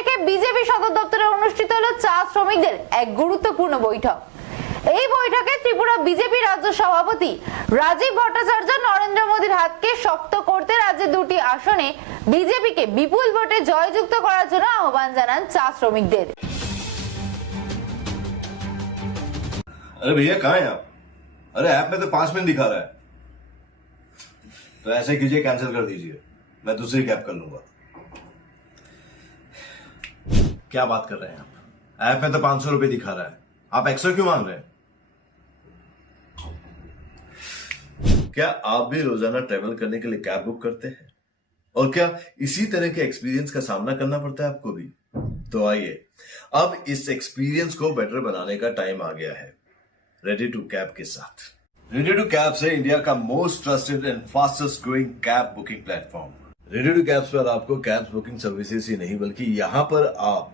রেখে বিজেপি সদর দপ্তরে অনুষ্ঠিত হলো চা শ্রমিকদের এক গুরুত্বপূর্ণ বৈঠক এই বৈঠকে ত্রিপুরা বিজেপি রাজ্য সভাপতি রাজীব ভট্টাচার্য নরেন্দ্র মোদীর হাতকে শক্ত করতে রাজ্যে দুটি আসনে বিজেপিকে বিপুল ভোটে জয়যুক্ত করার জন্য আহ্বান জানান চা শ্রমিকদের अरे भैया कहाँ हैं आप अरे ऐप में तो पांच मिनट दिखा रहा है तो ऐसे कीजिए कैंसिल कर दीजिए मैं दूसरी कैब कर लूंगा क्या बात कर रहे हैं आप? ऐप में तो पाँच सौ रुपए दिखा रहा है। आप एक्स्ट्रा क्यों मांग रहे हैं? क्या आप भी रोज़ाना ट्रेवल करने के लिए कैब बुक करते हैं? और क्या इसी तरह के एक्सपीरियंस का सामना करना पड़ता है आपको भी? तो आइए, अब इस एक्सपीरियंस को बेटर बनाने का टाइम आ गया है। रेडी टू कैब के साथ। रेडी टू कैब से इंडिया का most trusted and fastest growing cab booking platform ready to cabs पर आपको कैब बुकिंग सर्विसेज़ ही नहीं, बल्कि यहाँ पर आप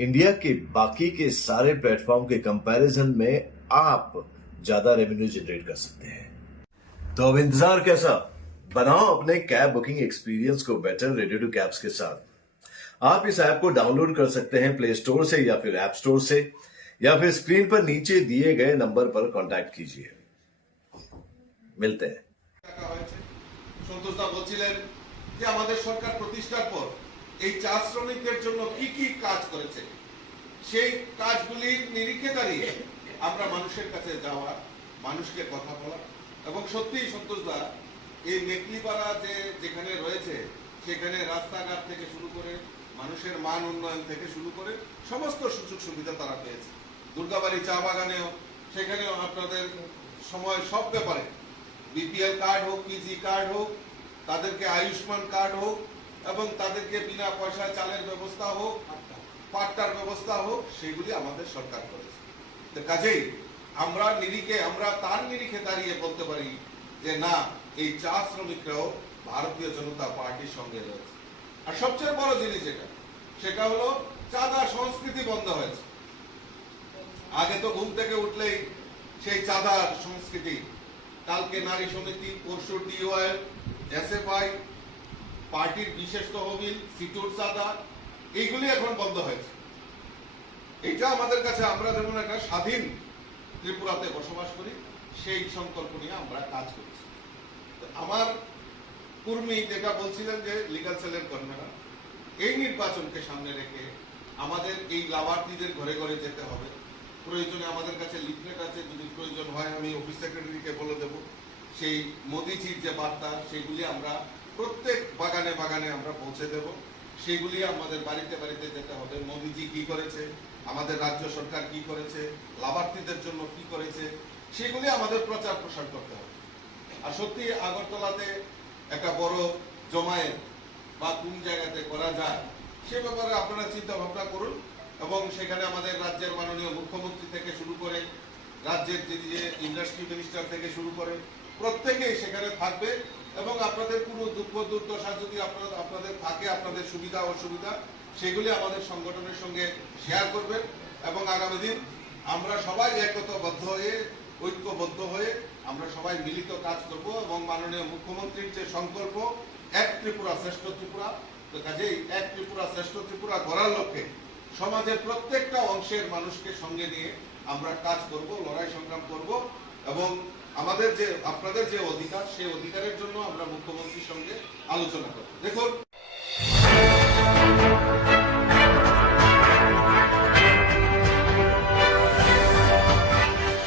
इंडिया के बाकी के सारे प्लेटफॉर्म के कंपैरिजन में आप ज्यादा रेवेन्यू जनरेट कर सकते हैं तो अब इंतजार कैसा बनाओ अपने कैब बुकिंग एक्सपीरियंस को बेटर रेडियो टू कैब्स के साथ आप इस ऐप को डाउनलोड कर सकते हैं प्ले स्टोर से या फिर ऐप स्टोर से या फिर स्क्रीन पर नीचे दिए गए नंबर पर कांटेक्ट कीजिए मिलते हैं টাকা হয়েছে সন্তোষদা বলছিলেন যে আমাদের সরকার প্রতিষ্ঠার পর এই চা শ্রমিকদের জন্য কি কি কাজ করেছে সেই কাজগুলির নিরীক্ষে দাঁড়িয়ে আমরা মানুষের কাছে যাওয়া, মানুষকে কথা বলা এবং সত্যিই সন্তোষদা, এই মেকলিপাড়া যে যেখানে রয়েছে, সেখানে রাস্তাঘাট থেকে শুরু করে, মানুষের মান উন্নয়ন থেকে শুরু করে সমস্ত সুযোগ সুবিধা তারা পেয়েছে। দুর্গাবাড়ি চা বাগানেও, সেখানেও আপনাদের সময় সব ব্যাপারে, বিপিএল কার্ড হোক, পিজি কার্ড হোক, তাদেরকে আয়ুষ্মান কার্ড হোক এবং তাদেরকে বিনা পয়সায় চালের ব্যবস্থা হোক পাট্টার ব্যবস্থা হোক, সেগুলি আমাদের সরকার করেছে তো কাজেই আমরা নিরিখে, আমরা তার নিরিখে দাঁড়িয়ে বলতে পারি যে না, এই চা শ্রমিকরাও ভারতীয় জনতা পার্টির সঙ্গে রয়েছে। আর সবচেয়ে বড় জিনিস যেটা, সেটা হলো চাঁদা সংস্কৃতি বন্ধ হয়েছে। আগে তো ঘুম থেকে উঠলেই সেই চাঁদার সংস্কৃতি, কালকে নারী সমিতি, পরশু ডিওয়াইল এসএফআই, পার্টির বিশেষ তহবিল সিটুর চাঁদা এইগুলি এখন বন্ধ হয়েছে। এটা আমাদের কাছে, আমরা যেমন একটা স্বাধীন ত্রিপুরাতে বসবাস করি, সেই সংকল্প নিয়ে আমরা কাজ করছি। আমার কুর্মী যেটা বলছিলেন যে লিগাল সেলের কর্মীরা, এই নির্বাচনকে সামনে রেখে আমাদের এই লাভার্থীদের ঘরে ঘরে যেতে হবে। প্রয়োজনে আমাদের কাছে লিফলেট আছে, যদি প্রয়োজন হয় আমি অফিস সেক্রেটারিকে বলে দেব। সেই মোদিজির যে বার্তা, সেগুলি আমরা প্রত্যেক বাগানে বাগানে আমরা পৌঁছে দেব। সেগুলি আমাদের বাড়িতে বাড়িতে যেতে হবে। মোদিজি কি করেছে? আমাদের রাজ্য সরকার কি করেছে? লাভার্থীদের জন্য কি করেছে? সেগুলি আমাদের প্রচার প্রসার করতে হবে। আর সত্যি আগরতলাতে একটা বড় জমায়েত বা কোন জায়গাতে করা যায়, সে ব্যাপারে আপনারা চিন্তা ভাবনা করুন এবং সেখানে আমাদের রাজ্যের মাননীয় মুখ্যমন্ত্রী থেকে শুরু করে রাজ্যের যে ইন্ডাস্ট্রি মিনিস্টার থেকে শুরু করে প্রত্যেকেই সেখানে থাকবে এবং আপনাদের কোনো দুঃখ, দুর্দশা যদি আপনাদের আপনাদের থাকে, আপনাদের সুবিধা, অসুবিধা, সেগুলি আমাদের সংগঠনের সঙ্গে শেয়ার করবেন এবং আগামী দিন আমরা সবাই একতাবদ্ধ হয়ে, ঐক্যবদ্ধ হয়ে আমরা সবাই মিলিত কাজ করব এবং মাননীয় মুখ্যমন্ত্রীর যে সংকল্প, এক ত্রিপুরা শ্রেষ্ঠ ত্রিপুরা, তো কাজেই এক ত্রিপুরা শ্রেষ্ঠ ত্রিপুরা গড়ার লক্ষ্যে সমাজের প্রত্যেকটা অংশের মানুষকে সঙ্গে নিয়ে আমরা কাজ করব, লড়াই সংগ্রাম করব এবং আমাদের যে আপনাদের যে অধিকার সেই অধিকারের জন্য আমরা মুখ্যমন্ত্রীর সঙ্গে আলোচনা করব। দেখুন